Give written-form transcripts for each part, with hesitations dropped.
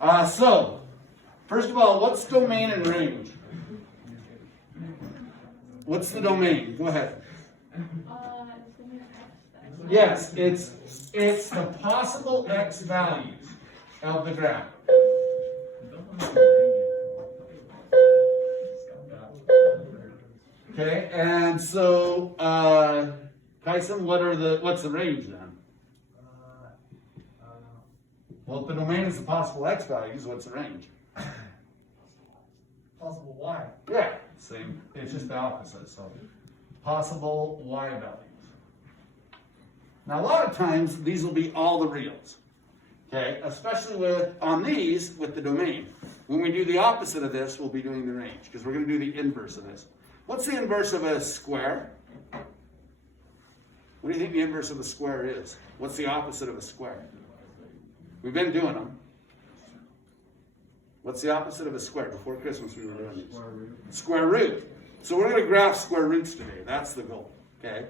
So, first of all, what's domain and range? What's the domain? Go ahead. Yes, it's the possible x values of the graph. Okay, and so, Kyson, what's the range then? Well, if the domain is the possible x values, what's the range? Possible y. Yeah, same. It's just the opposite. So, possible y values. Now, a lot of times these will be all the reals. Okay, especially on these with the domain. When we do the opposite of this, we'll be doing the range because we're going to do the inverse of this. What's the inverse of a square? What do you think the inverse of a square is? What's the opposite of a square? We've been doing them. What's the opposite of a square? Before Christmas we were doing these. Square root. So we're going to graph square roots today. That's the goal. Okay?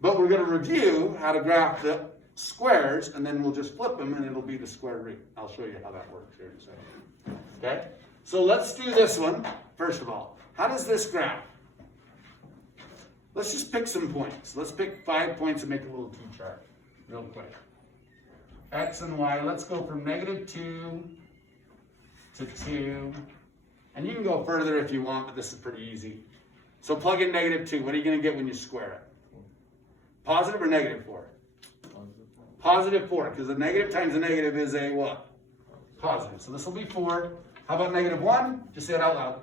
But we're going to review how to graph the squares, and then we'll just flip them and it'll be the square root. I'll show you how that works here in a second. Okay? So let's do this one first of all. How does this graph? Let's just pick some points. Let's pick 5 points and make a little T-chart real quick. X and Y, let's go from -2 to 2. And you can go further if you want, but this is pretty easy. So plug in -2. What are you going to get when you square it? Positive or -4? Positive 4, because a negative times a negative is a what? Positive. So this will be 4. How about -1? Just say it out loud.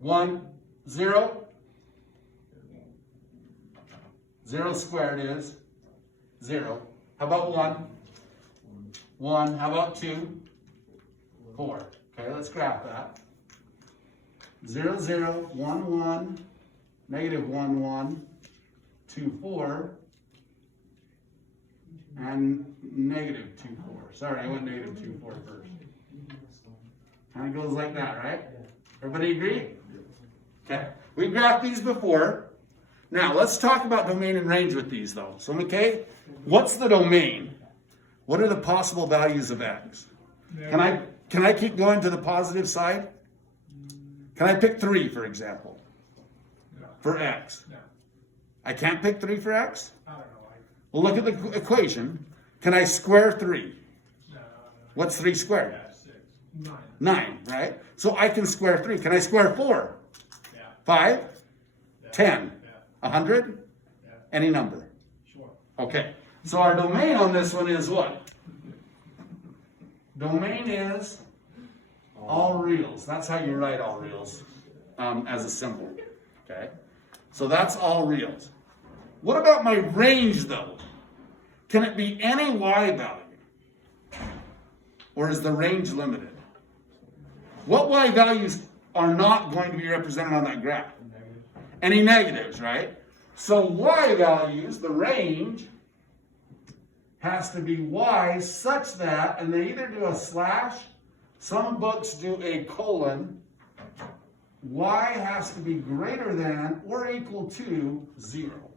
1, 0. 0 squared is 0. How about 1? 1. How about 2? 4. Okay, let's graph that. 0, 0, 1, 1, -1, 1, 2, 4, and -2, 4. Sorry, I went -2, 4 first. Kind of goes like that, right? Everybody agree? Okay. We've graphed these before. Now, let's talk about domain and range with these, though. So, okay, what's the domain? What are the possible values of x? Can I keep going to the positive side? Can I pick 3, for example, for x? No. I can't pick 3 for x? I don't know. Well, look at the equation. Can I square 3? No. What's 3 squared? Yeah, 6. 9. 9, right? So I can square 3. Can I square 4? Yeah. 5? Yeah. 10? Yeah. 100? Yeah. Any number? Sure. Okay. So our domain on this one is what? Domain is all reals. That's how you write all reals as a symbol. Okay. So that's all reals. What about my range, though? Can it be any y value? Or is the range limited? What y values are not going to be represented on that graph? Any negatives, right? So y values, the range, has to be y such that, and they either do a slash, some books do a colon, y has to be greater than or equal to 0.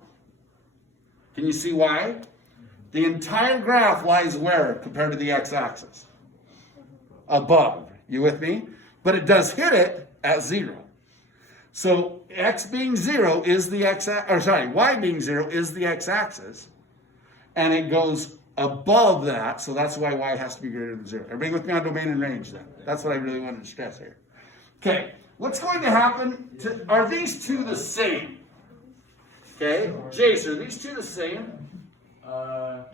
Can you see why? The entire graph lies where compared to the x-axis? Above. You with me? But it does hit it at 0. So x being 0 is the y being 0 is the x-axis, and it goes above that, so that's why y has to be greater than 0. Everybody with me on domain and range then? That's what I really wanted to stress here. Okay, what's going to happen are these two the same? Okay, Jace, are these two the same? No.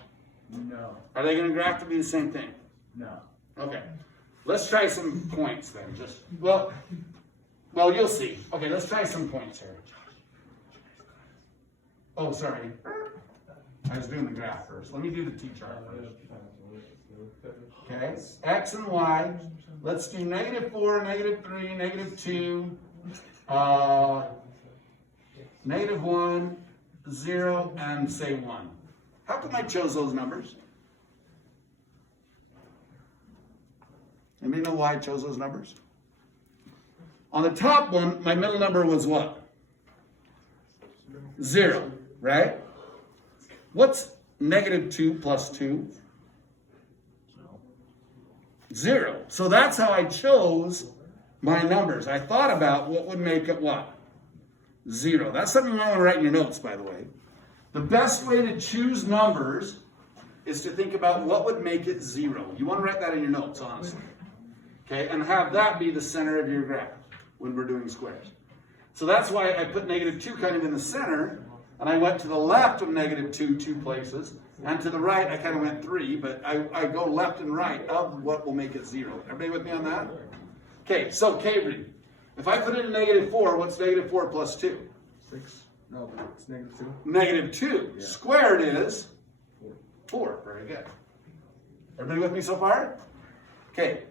Are they going to graph to be the same thing? No. Okay, let's try some points then. Well, you'll see. Okay, let's try some points here. Oh, sorry. I was doing the graph first. Let me do the T-chart first. Okay, x and y. Let's do -4, -3, -2, -1, 0, and say 1. How come I chose those numbers? Anybody know why I chose those numbers? On the top one, my middle number was what? 0, right? What's -2 plus 2? 0. So that's how I chose my numbers. I thought about what would make it what? 0. That's something you want to write in your notes, by the way. The best way to choose numbers is to think about what would make it 0. You want to write that in your notes, honestly. Okay, and have that be the center of your graph when we're doing squares. So that's why I put -2 kind of in the center, and I went to the left of -2 2 places, and to the right I kind of went 3, but I go left and right of what will make it 0. Everybody with me on that? Okay, so Cambry, if I put in -4, what's -4 plus 2? 6. No, but it's -2. -2. Yeah. Squared is 4. Very good. Everybody with me so far? Okay.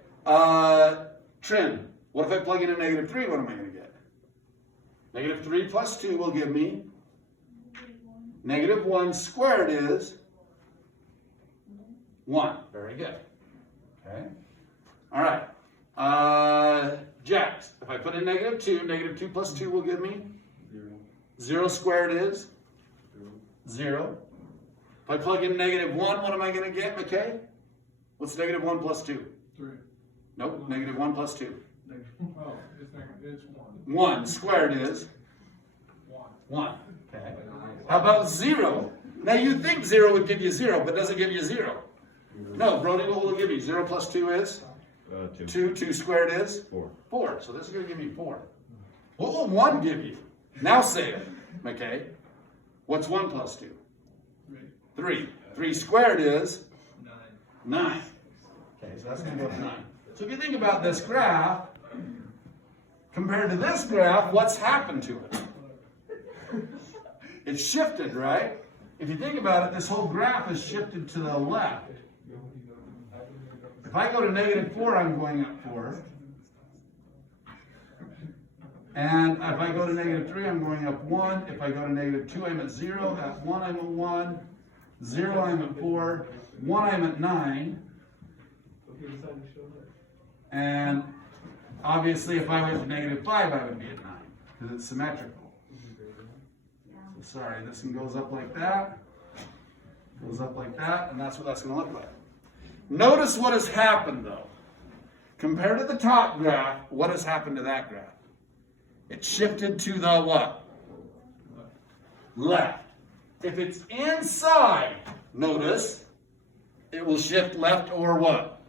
Trin, what if I plug in a -3? What am I going to get? -3 plus 2 will give me -1 squared is 1. Very good. Okay. All right. Jax, if I put in -2, -2 plus 2 will give me 0 squared is 0. If I plug in -1, what am I going to get, McKay? What's -1 plus 2? 3. Nope, -1 plus 2. Oh, it's 1. 1 squared is 1. 1. Okay. How about 0? Now you think 0 would give you 0, but does it give you 0? No, Brody, what will it give you? 0 plus 2 is? 2. 2. 2 squared is? 4. 4. So this is going to give me 4. What will 1 give you? Now say it, McKay. What's 1 plus 2? 3. 3. 3 squared is? 9. 9. Okay, so that's going to go to 9. So if you think about this graph, compared to this graph, what's happened to it? It's shifted, right? If you think about it, this whole graph is shifted to the left. If I go to -4, I'm going up 4. And if I go to -3, I'm going up 1. If I go to -2, I'm at 0. At 1, I'm at 1. 0, I'm at 4. 1, I'm at 9. And obviously, if I went to -5, I would be at 9, because it's symmetrical. So sorry, this one goes up like that, goes up like that, and that's what that's going to look like. Notice what has happened, though. Compared to the top graph, what has happened to that graph? It shifted to the what? Left. If it's inside, notice, it will shift left or what?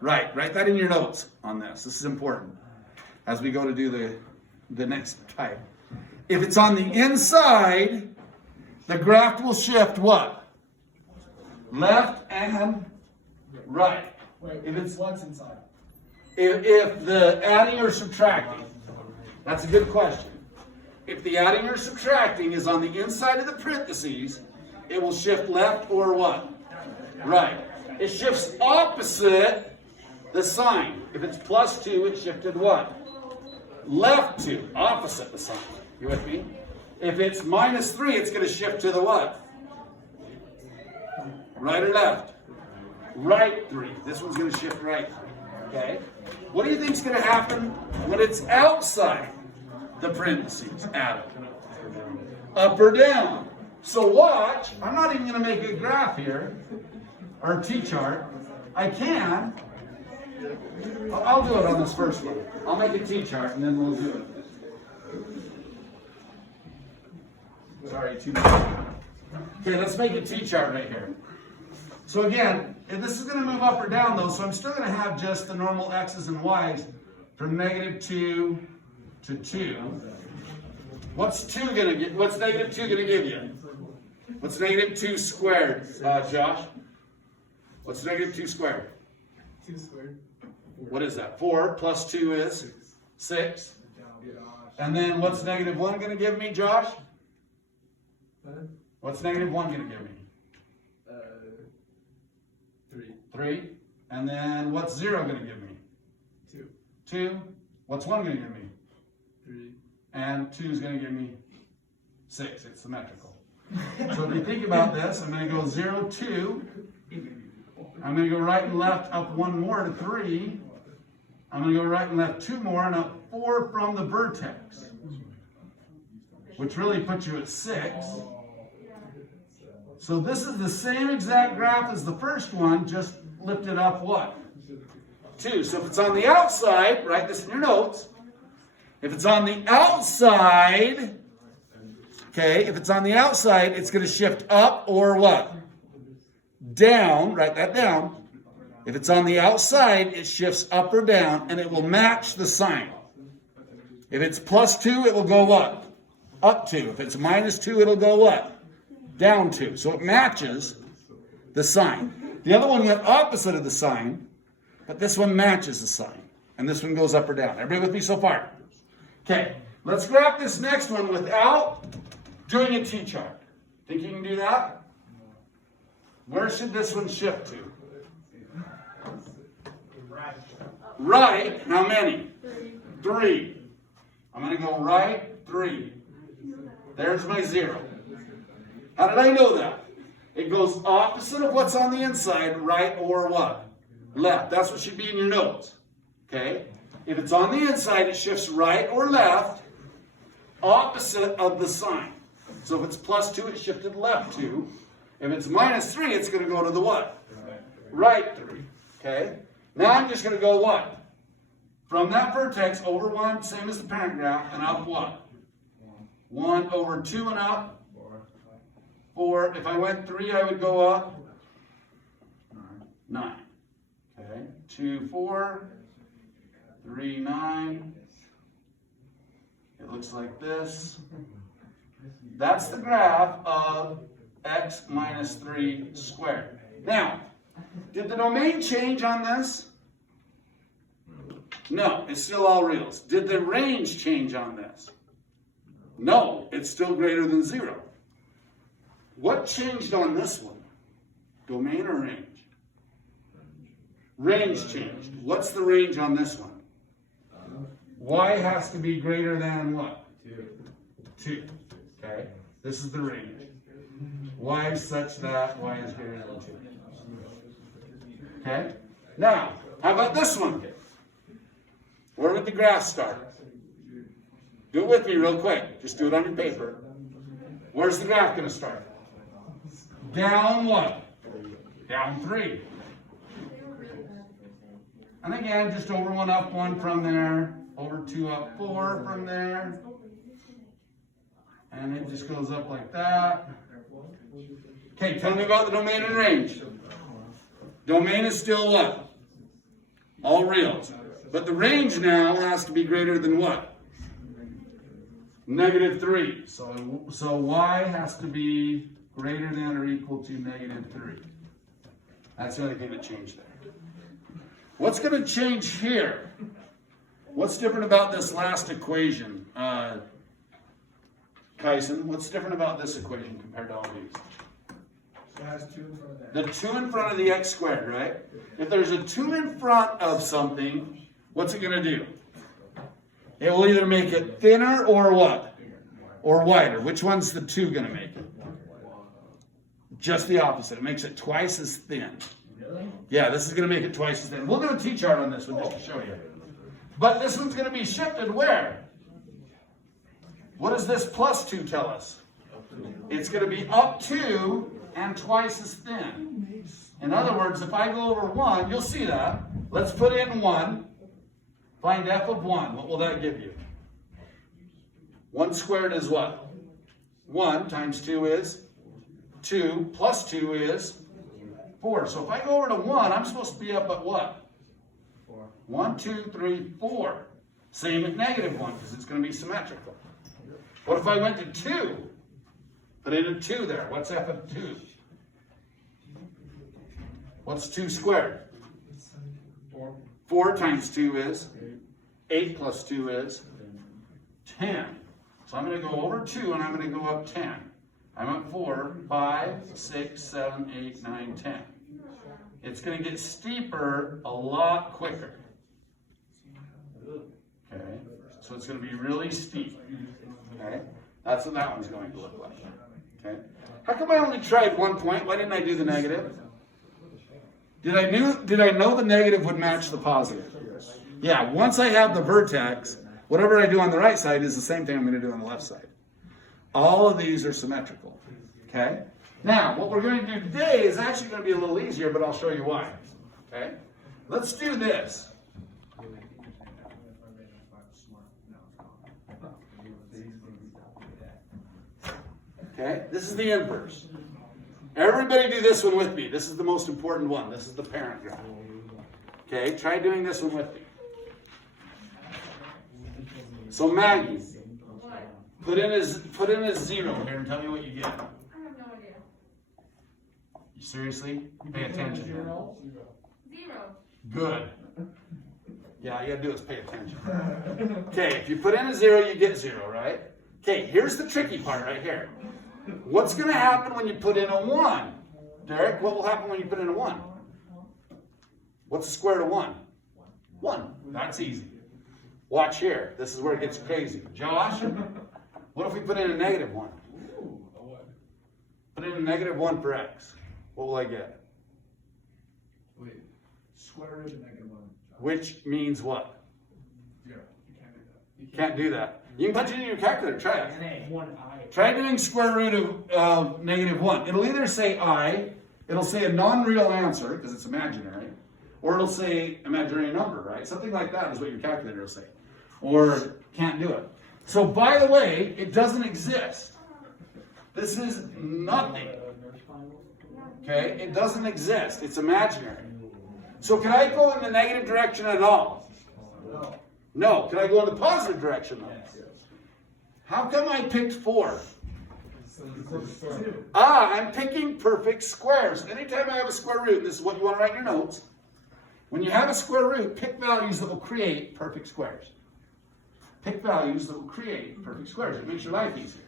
Right. Write that in your notes on this. This is important as we go to do the next type. If it's on the inside, the graph will shift what? Left and right. Wait, If it's what's inside? if the adding or subtracting, that's a good question. If the adding or subtracting is on the inside of the parentheses, it will shift left or what? Right. It shifts opposite the sign. If it's +2, it shifted what? Left 2, opposite the sign. You with me? If it's -3, it's going to shift to the what? Right or left? Right 3. This one's going to shift right 3. Okay? What do you think's going to happen when it's outside the parentheses? Add it. Up or down. So watch. I'm not even going to make a graph here, or T-chart. I can. I'll do it on this first one. I'll make a T-chart and then we'll do it. Sorry, too much. Okay, let's make a T-chart right here. So again, this is going to move up or down though, so I'm still going to have just the normal X's and Y's from -2 to 2. What's 2 going to get? What's -2 going to give you? What's -2 squared, Josh? What's -2 squared? 2 squared. What is that? 4 plus 2 is 6. And then what's -1 going to give me, Josh? What's -1 going to give me? 3. 3. And then what's 0 going to give me? 2. 2. What's 1 going to give me? 3. And 2 is going to give me 6. It's symmetrical. So if you think about this, I'm going to go 0, 2. I'm going to go right and left up 1 more to 3. I'm going to go right and left 2 more and up 4 from the vertex, which really puts you at 6. So this is the same exact graph as the first one, just lifted up what? 2. So if it's on the outside, write this in your notes. If it's on the outside, okay, if it's on the outside, it's going to shift up or what? Down, write that down. If it's on the outside, it shifts up or down, and it will match the sign. If it's +2, it will go what? Up 2. If it's -2, it'll go what? Down 2. So it matches the sign. The other one went opposite of the sign, but this one matches the sign. And this one goes up or down. Everybody with me so far? Okay, let's graph this next one without doing a T-chart. Think you can do that? Where should this one shift to? Right. How many? 3. I'm going to go right 3. There's my 0. How did I know that? It goes opposite of what's on the inside, right or what? Left. That's what should be in your notes. Okay? If it's on the inside, it shifts right or left, opposite of the sign. So if it's +2, it shifted left 2. If it's -3, it's going to go to the what? Right 3. Okay? Now I'm just going to go what? From that vertex over 1, same as the parent graph, and up what? 1 over 2 and up. 4. If I went 3, I would go up 9. Okay? 2, 4. 3, 9. It looks like this. That's the graph of x minus 3 squared. Now, did the domain change on this? No, it's still all reals. Did the range change on this? No, it's still greater than 0. What changed on this one? Domain or range? Range changed. What's the range on this one? Y has to be greater than what? 2. Okay, this is the range. Y such that Y is greater than 2. Okay, now, how about this one? Where would the graph start? Do it with me real quick. Just do it on your paper. Where's the graph going to start? Down what? Down 3. And again, just over 1, up 1 from there. Over 2, up 4 from there. And it just goes up like that. Okay, tell me about the domain and range. Domain is still what? All reals. But the range now has to be greater than what? -3. So y has to be greater than or equal to -3. That's the only thing that changed there. What's going to change here? What's different about this last equation? Kyson, what's different about this equation compared to all these? So it has 2 in front of that. The 2 in front of the x squared, right? If there's a 2 in front of something, what's it going to do? It will either make it thinner or what? Or wider. Which one's the 2 going to make it? Just the opposite. It makes it twice as thin. Yeah, this is going to make it twice as thin. We'll do a T-chart on this one just to show you. But this one's going to be shifted where? What does this +2 tell us? It's going to be up 2 and twice as thin. In other words, if I go over 1, you'll see that. Let's put in 1. Find f of 1. What will that give you? 1 squared is what? 1 times 2 is 2 plus 2 is 4. So if I go over to 1, I'm supposed to be up at what? 1, 2, 3, 4. Same at -1 because it's going to be symmetrical. What if I went to 2? Put in a 2 there. What's f of 2? What's 2 squared? 4 times 2 is 8 plus 2 is 10. So I'm going to go over 2 and I'm going to go up 10. I'm at 4, 5, 6, 7, 8, 9, 10. It's going to get steeper a lot quicker. Okay, so it's going to be really steep. Okay, that's what that one's going to look like. Okay, how come I only tried 1 point? Why didn't I do the negative? Did I know the negative would match the positive? Yeah, once I have the vertex, whatever I do on the right side is the same thing I'm going to do on the left side. All of these are symmetrical. Okay? Now, what we're going to do today is actually going to be a little easier, but I'll show you why. Okay? Let's do this. Okay, this is the inverse. Everybody do this one with me. This is the most important one. This is the parent graph. Okay, try doing this one with me. So Maggie, put in a 0 here and tell me what you get. I have no idea. Seriously? Pay attention. Zero. Good. Yeah, all you gotta do is pay attention. Okay, if you put in a 0, you get 0, right? Okay, here's the tricky part right here. What's gonna happen when you put in a 1? Derek, what will happen when you put in a 1? What's the square root of 1? 1. That's easy. Watch here. This is where it gets crazy. Josh, what if we put in a -1? Put in a -1 for x. What will I get? Wait, square root of -1. Which means what? 0. You can't do that. You can't do that. You can punch it in your calculator. Try it. 1i. Try doing square root of -1. It'll either say I, it'll say a non-real answer, because it's imaginary, or it'll say imaginary number, right? Something like that is what your calculator will say. Or can't do it. So by the way, it doesn't exist. This is nothing. Okay? It doesn't exist. It's imaginary. So can I go in the negative direction at all? No. No. Can I go in the positive direction though? How come I picked 4? I'm picking perfect squares. Anytime I have a square root, this is what you want to write in your notes. When you have a square root, pick values that will create perfect squares. Pick values that will create perfect squares. It makes your life easier.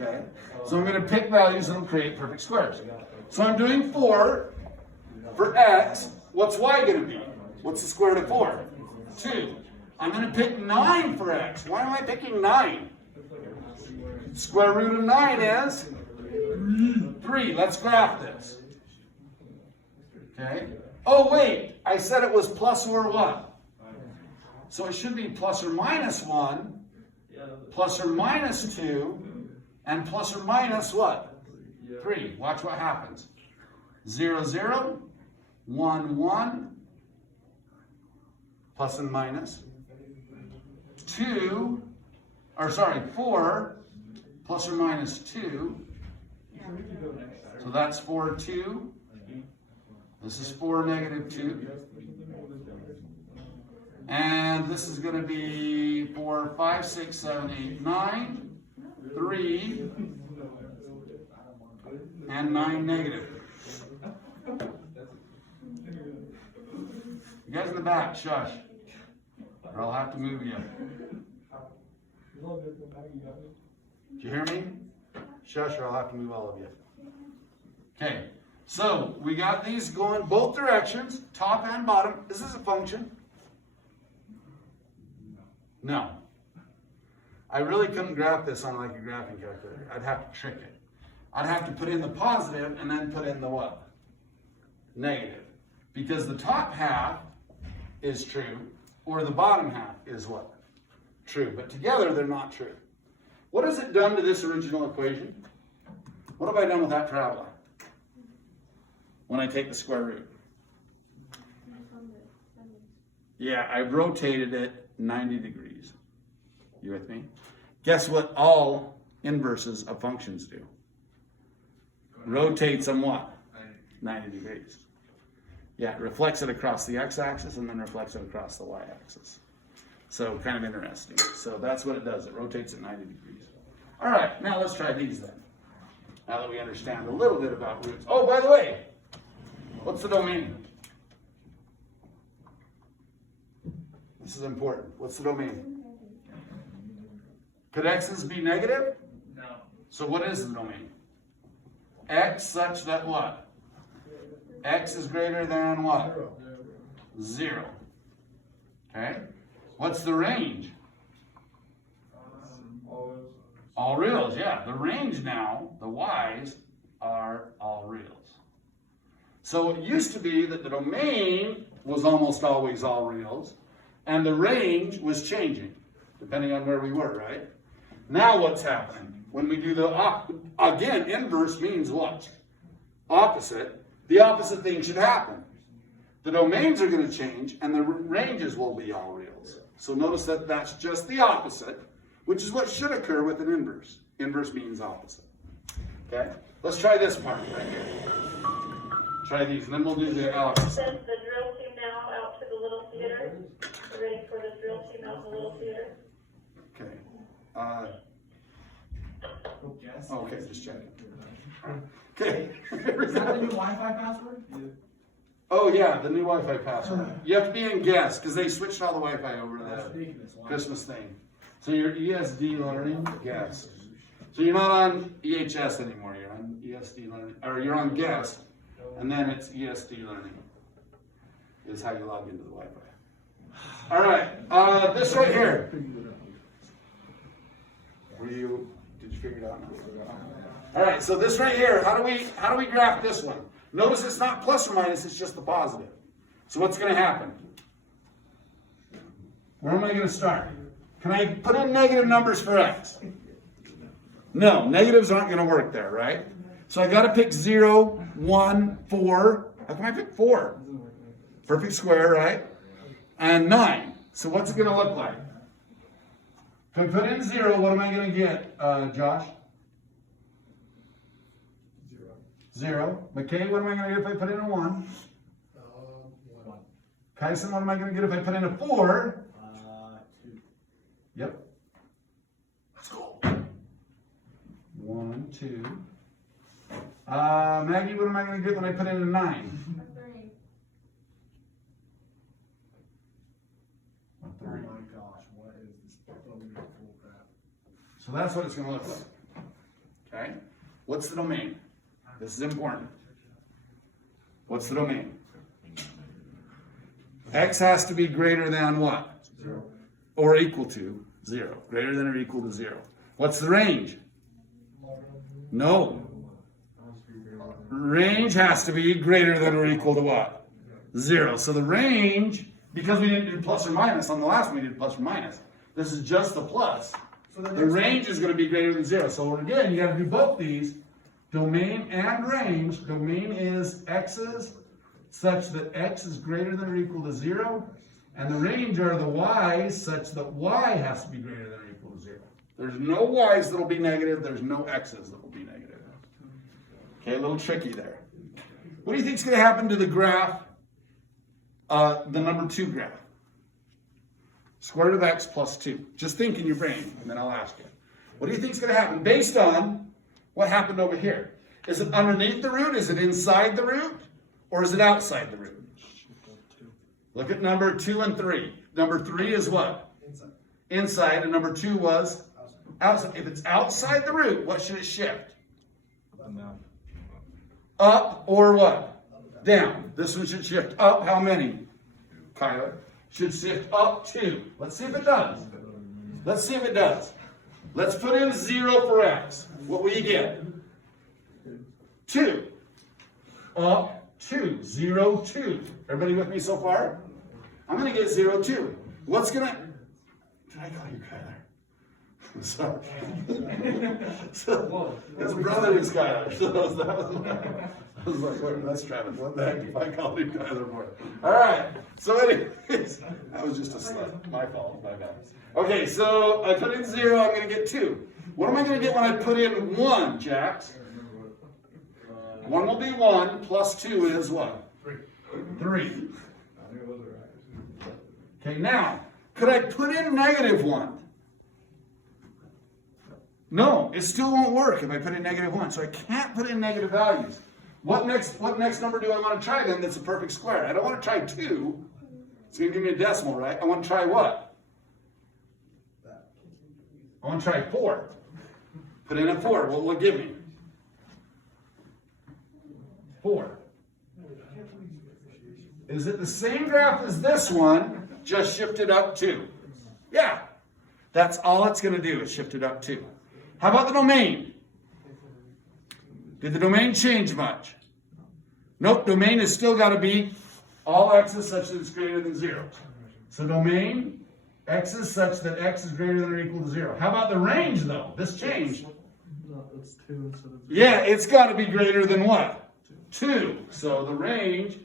Okay? So I'm going to pick values that will create perfect squares. So I'm doing 4 for x. What's y going to be? What's the square root of 4? 2. I'm going to pick 9 for x. Why am I picking 9? Square root of 9 is 3. Let's graph this. Okay? Oh, wait. I said it was plus or what? So it should be plus or minus 1, plus or minus 2, and plus or minus what? 3. Watch what happens. 0, 0, 1, 1, plus and minus. 4, plus or minus 2. So that's 4, 2. This is 4, -2. And this is going to be 4, 5, 6, 7, 8, 9, 3, and 9 negative. You guys in the back, shush. Or I'll have to move you. Did you hear me? Shush, or I'll have to move all of you. Okay, so we got these going both directions, top and bottom. Is this a function? No. I really couldn't graph this on like a graphing calculator. I'd have to trick it. I'd have to put in the positive and then put in the what? Negative. Because the top half is true, or the bottom half is what? True. But together they're not true. What has it done to this original equation? What have I done with that parabola? When I take the square root. Yeah, I rotated it 90 degrees. You with me? Guess what all inverses of functions do? Rotates them what? 90 degrees. Yeah, it reflects it across the x-axis and then reflects it across the y-axis. So kind of interesting. So that's what it does. It rotates at 90 degrees. All right, now let's try these then. Now that we understand a little bit about roots. Oh, by the way, what's the domain? This is important. What's the domain? Could x's be negative? No. So what is the domain? X such that what? X is greater than what? 0. Okay? What's the range? All reals, yeah. The range now, the y's, are all reals. So it used to be that the domain was almost always all reals, and the range was changing, depending on where we were, right? Now what's happening? When we do the, again, inverse means what? Opposite. The opposite thing should happen. The domains are going to change, and the ranges will be all reals. So notice that that's just the opposite, which is what should occur with an inverse. Inverse means opposite. Okay? Let's try this part right here. Try these, and then we'll do the Alex. Send the drill team now out to the little theater. We're ready for the drill team out to the little theater. Okay. Go guess. Oh, okay, just checking. Okay. Is that the new Wi-Fi password? Oh yeah, the new Wi-Fi password. You have to be in guest because they switched all the Wi-Fi over to That's the ridiculous. Why? Christmas thing. So you're ESD learning guest. So you're not on EHS anymore. You're on ESD learning, or you're on guest, and then it's ESD learning. Is how you log into the Wi-Fi. All right, this right here. Did you figure it out now? All right, so this right here, how do we graph this one? Notice it's not plus or minus, it's just the positive. So what's going to happen? Where am I going to start? Can I put in negative numbers for x? No, negatives aren't going to work there, right? So I got to pick 0, 1, 4. How come I pick 4? Perfect square, right? And 9. So what's it going to look like? If I put in 0, what am I going to get, Josh? 0. McKay, what am I going to get if I put in a 1? 1. Kyson, what am I going to get if I put in a 4? 2. Yep. Let's go. 1, 2. Maggie, what am I going to get when I put in a 9? 3. Oh my gosh, what is this bull crap? So that's what it's going to look like. Okay? What's the domain? This is important. What's the domain? X has to be greater than what? 0. Or equal to 0. Greater than or equal to 0. What's the range? No. Range has to be greater than or equal to what? 0. So the range, because we didn't do plus or minus on the last one, we did plus or minus. This is just the plus. So The range is going to be greater than 0. So again, you got to do both these. Domain and range. Domain is x's such that x is greater than or equal to 0. And the range are the y's such that y has to be greater than or equal to 0. There's no y's that will be negative. There's no x's that will be negative. Okay, a little tricky there. What do you think is going to happen to the graph, the number 2 graph? Square root of x plus 2. Just think in your brain, and then I'll ask you. What do you think is going to happen based on what happened over here? Is it underneath the root? Is it inside the root? Or is it outside the root? Look at number 2 and 3. Number 3 is what? Inside, and number 2 was outside. If it's outside the root, what should it shift? Up or what? Down. This one should shift up how many? Kyler? Should shift up 2. Let's see if it does. Let's see if it does. Let's put in 0 for x. What will you get? 2. Up 2. 0, 2. Everybody with me so far? I'm going to get 0, 2. What's going to... Did I call you Kyler? I'm sorry. So, his brother is Kyler. So I was like, wait, that's Travis. What the heck if I called him Kyler for? All right. So anyways, that was just a slip. My fault. My bad. Okay, so I put in 0. I'm going to get 2. What am I going to get when I put in 1, Jax? 1 will be 1 plus 2 is what? 3. Okay, now, could I put in -1? No, it still won't work if I put in -1. So I can't put in negative values. What next number do I want to try then that's a perfect square? I don't want to try 2. It's going to give me a decimal, right? I want to try what? I want to try 4. Put in a 4. What will it give me? 4. Is it the same graph as this one, just shifted up 2? Yeah. That's all it's going to do is shift it up 2. How about the domain? Did the domain change much? Nope, domain has still got to be all x's such that it's greater than 0. So domain, x is such that x is greater than or equal to 0. How about the range though? This changed. It's 2 instead of 3. Yeah, it's got to be greater than what? 2. So the range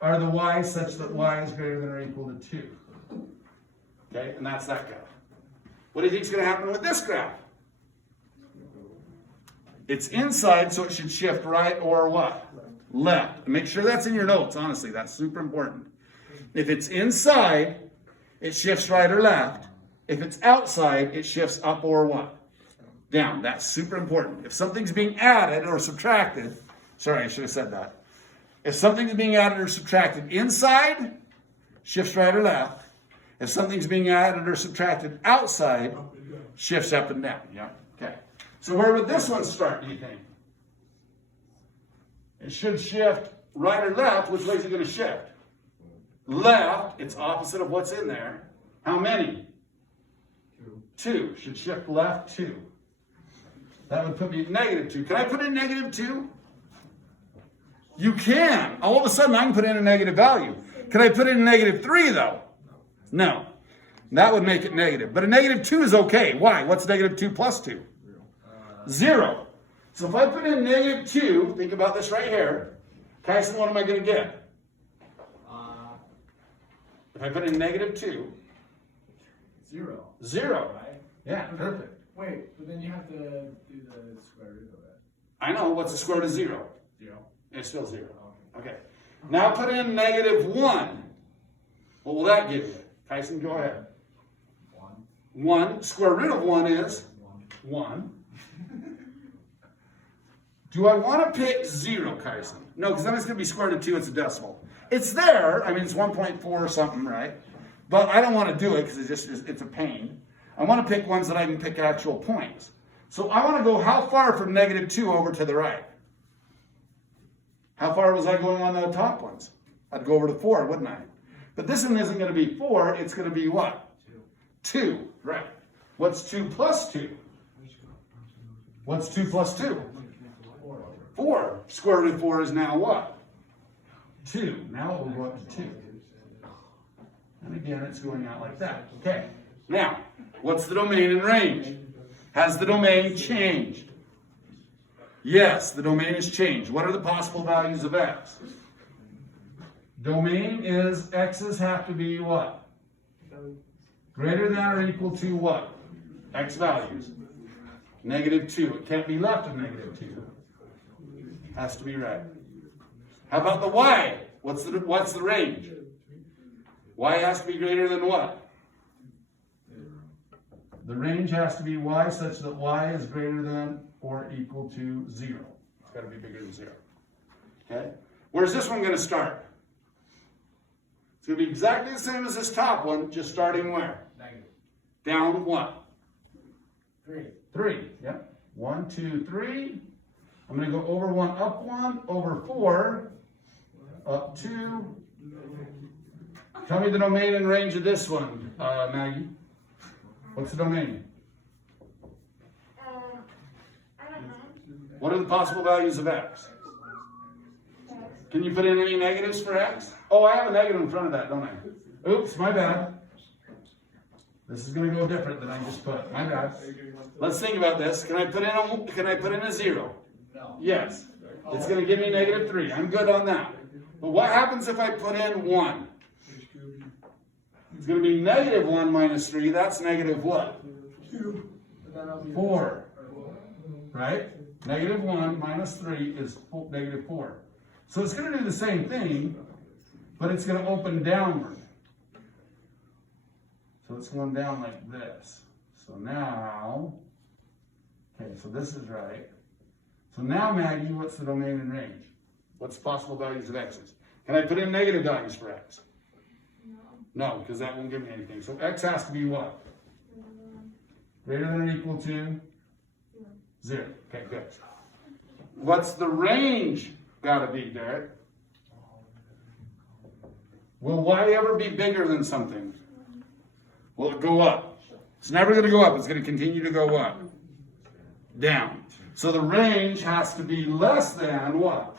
are the y's such that y is greater than or equal to 2. Okay, and that's that graph. What do you think is going to happen with this graph? It's inside, so it should shift right or what? Left. Make sure that's in your notes, honestly. That's super important. If it's inside, it shifts right or left. If it's outside, it shifts up or what? Down. That's super important. If something's being added or subtracted, sorry, I should have said that. If something's being added or subtracted inside, shifts right or left. If something's being added or subtracted outside, shifts up and down. Yeah. Okay. So where would this one start, do you think? It should shift right or left. Which way is it going to shift? Left. It's opposite of what's in there. How many? 2. Should shift left 2. That would put me at -2. Can I put in -2? You can. All of a sudden, I can put in a negative value. Can I put in a -3 though? No. That would make it negative. But a -2 is okay. Why? What's -2 plus 2? 0. So if I put in -2, think about this right here. Tyson, what am I going to get? If I put in -2, 0. 0. Right? Yeah, perfect. Wait, but then you have to do the square root of it. I know. What's the square root of 0? 0. It's still 0. Okay. Now put in -1. What will that give you? Tyson, go ahead. 1. 1. Square root of 1 is 1. Do I want to pick 0, Tyson? No, because then it's going to be square root of 2. It's a decimal. It's there. I mean, it's 1.4 or something, right? But I don't want to do it because it's a pain. I want to pick ones that I can pick actual points. So I want to go how far from -2 over to the right? How far was I going on the top ones? I'd go over to 4, wouldn't I? But this one isn't going to be 4. It's going to be what? 2. Right. What's 2 plus 2? What's 2 plus 2? 4. Square root of 4 is now what? 2. Now it will go up to 2. And again, it's going out like that. Okay. Now, what's the domain and range? Has the domain changed? Yes, the domain has changed. What are the possible values of x? Domain is x's have to be what? Greater than or equal to what? X values. -2. It can't be left of -2. Has to be right. How about the y? What's the range? Y has to be greater than what? The range has to be y such that y is greater than or equal to 0. It's got to be bigger than 0. Okay? Where's this one going to start? It's going to be exactly the same as this top one, just starting where? Negative. Down what? 3. 3. Yep. 1, 2, 3. I'm going to go over 1, up 1, over 4, up 2. Tell me the domain and range of this one, Maggie. What's the domain? I don't know. What are the possible values of x? Can you put in any negatives for x? Oh, I have a negative in front of that, don't I? Oops, my bad. This is going to go different than I just put. My bad. Let's think about this. Can I put in a 0? No. Yes. It's going to give me -3. I'm good on that. But what happens if I put in 1? It's going to be -1 minus 3. That's negative what? 4. Right? -1 minus 3 is -4. So it's going to do the same thing, but it's going to open downward. So it's going down like this. So now, okay, so this is right. So now, Maggie, what's the domain and range? What's the possible values of x's? Can I put in negative values for x? No, because that won't give me anything. So x has to be what? Greater than or equal to? 0. Okay, good. What's the range got to be, Derek? Will y ever be bigger than something? Will it go up? It's never going to go up. It's going to continue to go up. Down. So the range has to be less than what?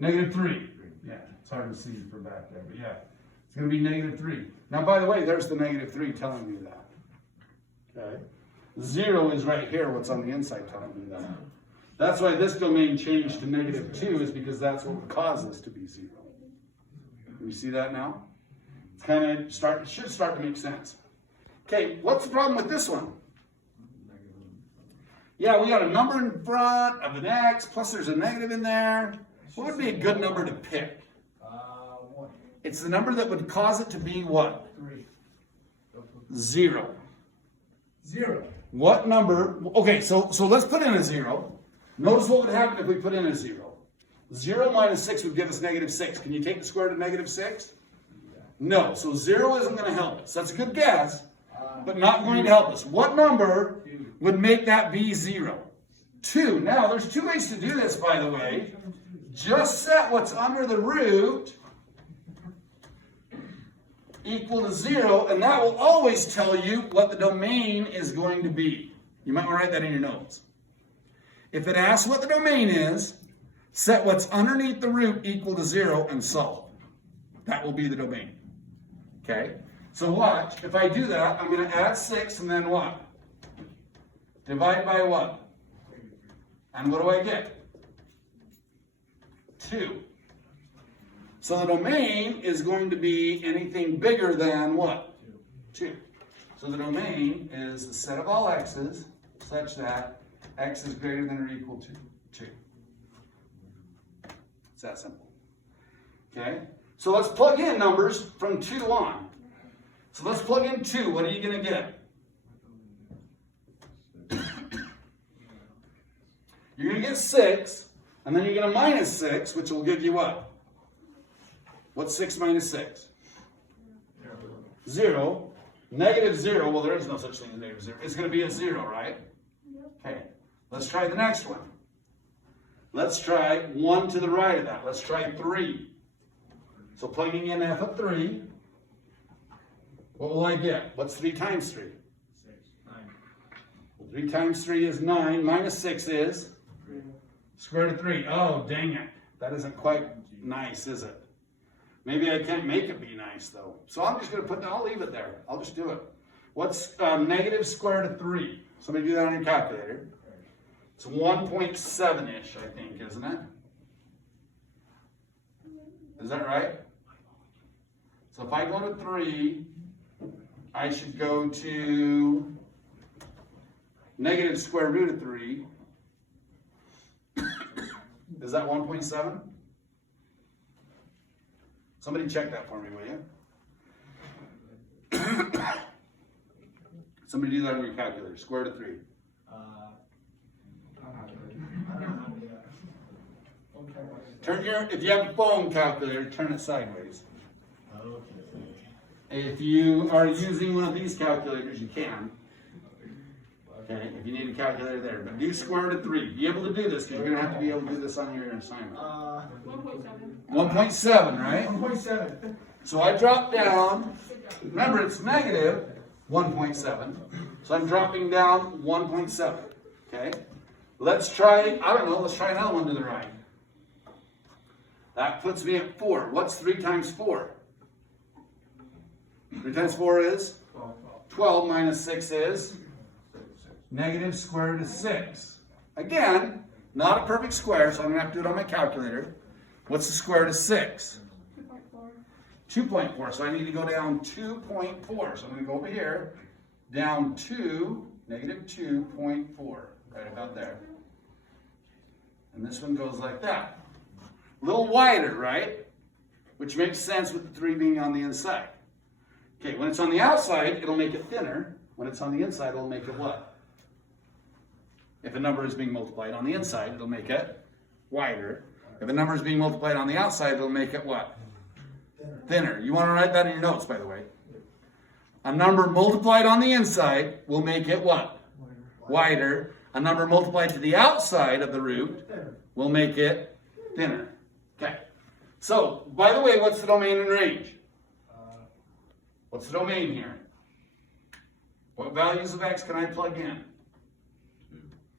-3. Yeah, it's hard to see from back there, but yeah. It's going to be -3. Now, by the way, there's the -3 telling me that. Okay. 0 is right here, what's on the inside telling me that. That's why this domain changed to -2 is because that's what would cause this to be 0. Can you see that now? It's kind of should start to make sense. Okay, what's the problem with this one? Yeah, we got a number in front of an x, plus there's a negative in there. What would be a good number to pick? 1, It's the number that would cause it to be what? 3, 0. 0. What number? Okay, so let's put in a 0. Notice what would happen if we put in a 0. 0 minus 6 would give us -6. Can you take the square root of -6? No, so 0 isn't going to help us. That's a good guess, but not going to help us. What number would make that be 0? 2. Now, there's 2 ways to do this, by the way. Just set what's under the root equal to 0, and that will always tell you what the domain is going to be. You might want to write that in your notes. If it asks what the domain is, set what's underneath the root equal to 0 and solve. That will be the domain. Okay? So watch. If I do that, I'm going to add 6 and then what? Divide by what? And what do I get? 2. So the domain is going to be anything bigger than what? 2. So the domain is the set of all x's such that x is greater than or equal to 2. It's that simple. Okay? So let's plug in numbers from 2 on. So let's plug in 2. What are you going to get? You're going to get 6, and then you're going to minus 6, which will give you what? What's 6 minus 6? 0. -0, well, there is no such thing as -0. It's going to be a 0, right? Okay. Let's try the next one. Let's try 1 to the right of that. Let's try 3. So plugging in f of 3, what will I get? What's 3 times 3? 3 times 3 is 9, minus 6 is? Square root of 3. Oh, dang it. That isn't quite nice, is it? Maybe I can't make it be nice, though. So I'm just going to I'll leave it there. I'll just do it. What's negative square root of 3? Somebody do that on your calculator. It's 1.7-ish, I think, isn't it? Is that right? So if I go to 3, I should go to negative square root of 3. Is that 1.7? Somebody check that for me, will you? Somebody do that on your calculator. Square root of 3. If you have a phone calculator, turn it sideways. If you are using one of these calculators, you can. Okay, if you need a calculator there. But do square root of 3. Be able to do this, because you're going to have to be able to do this on your assignment. 1.7, right? 1.7. So I drop down. Remember, it's negative 1.7. So I'm dropping down 1.7. Okay? Let's try, let's try another one to the right. That puts me at 4. What's 3 times 4? 3 times 4 is? 12 minus 6 is? Negative square root of 6. Again, not a perfect square, so I'm going to have to do it on my calculator. What's the square root of 6? 2.4. So I need to go down 2.4. So I'm going to go over here, down to negative 2.4. Right about there. And this one goes like that. A little wider, right? Which makes sense with the 3 being on the inside. Okay, when it's on the outside, it'll make it thinner. When it's on the inside, it'll make it what? If a number is being multiplied on the inside, it'll make it wider. If a number is being multiplied on the outside, it'll make it what? Thinner. You want to write that in your notes, by the way. A number multiplied on the inside will make it what? Wider. A number multiplied to the outside of the root will make it thinner. Okay. So, by the way, what's the domain and range? What's the domain here? What values of x can I plug in?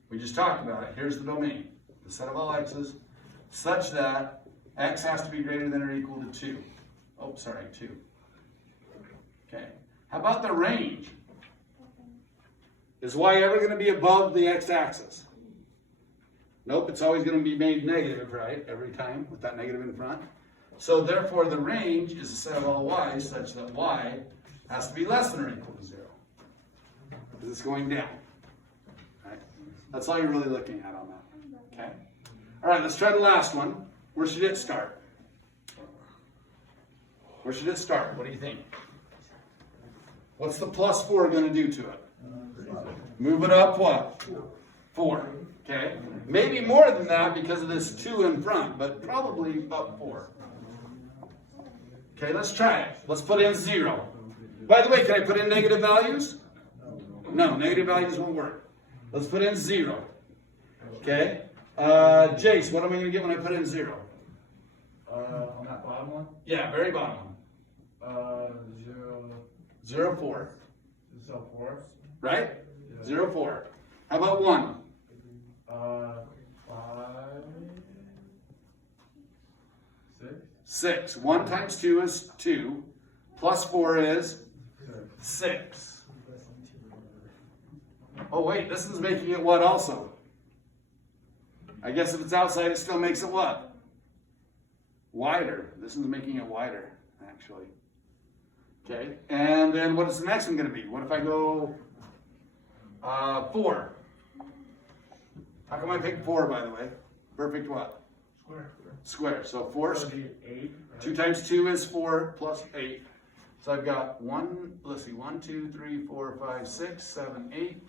We just talked about it. Here's the domain. The set of all x's such that x has to be greater than or equal to 2. Oh, sorry, 2. Okay. How about the range? Is y ever going to be above the x-axis? Nope, it's always gonna be made negative, right, every time with that negative in front. So therefore, the range is a set of all y's such that y has to be less than or equal to 0. Because it's going down. Right? That's all you're really looking at on that. Okay? All right, let's try the last one. Where should it start? Where should it start? What do you think? What's the plus 4 going to do to it? Move it up what? 4. Okay? Maybe more than that because of this 2 in front, but probably up 4. Okay, let's try it. Let's put in 0. By the way, can I put in negative values? No, negative values won't work. Let's put in 0. Okay? Jace, what am I going to get when I put in 0? On that bottom one, Yeah, very bottom. 0, 4. 4. Right? 0, 4. How about 1? 5, 6, 6. 1 times 2 is 2. Plus 4 is 6. Oh wait, this is making it what also? I guess if it's outside, it still makes it what? Wider. This is making it wider, actually. Okay, and then what is the next one going to be? What if I go 4? How come I picked 4, by the way? Perfect what? Square. Square. So 4, So it'd be 8. 2 times 2 is 4 plus 8. So I've got 1, let's see, 1, 2, 3, 4, 5, 6, 7, 8.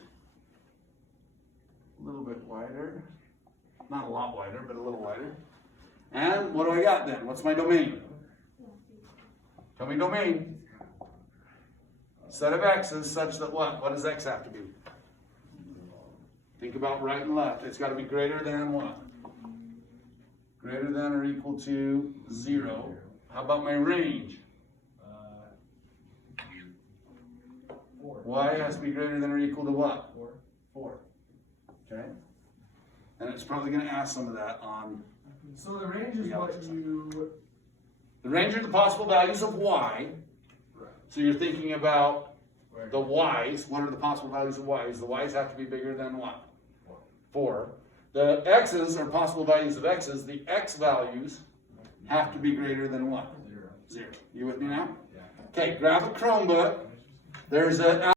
A little bit wider. Not a lot wider, but a little wider. And what do I got then? What's my domain? Tell me domain. Set of x's such that what? What does x have to be? Think about right and left. It's got to be greater than what? Greater than or equal to 0. How about my range? 4. Y has to be greater than or equal to what? 4. 4. Okay? And it's probably going to ask some of that on... So the range is what you. The range are the possible values of y. So you're thinking about the y's. What are the possible values of y's? The y's have to be bigger than what? 4. The x's are possible values of x's. The x values have to be greater than what? 0. You with me now? Okay, grab a Chromebook. There's a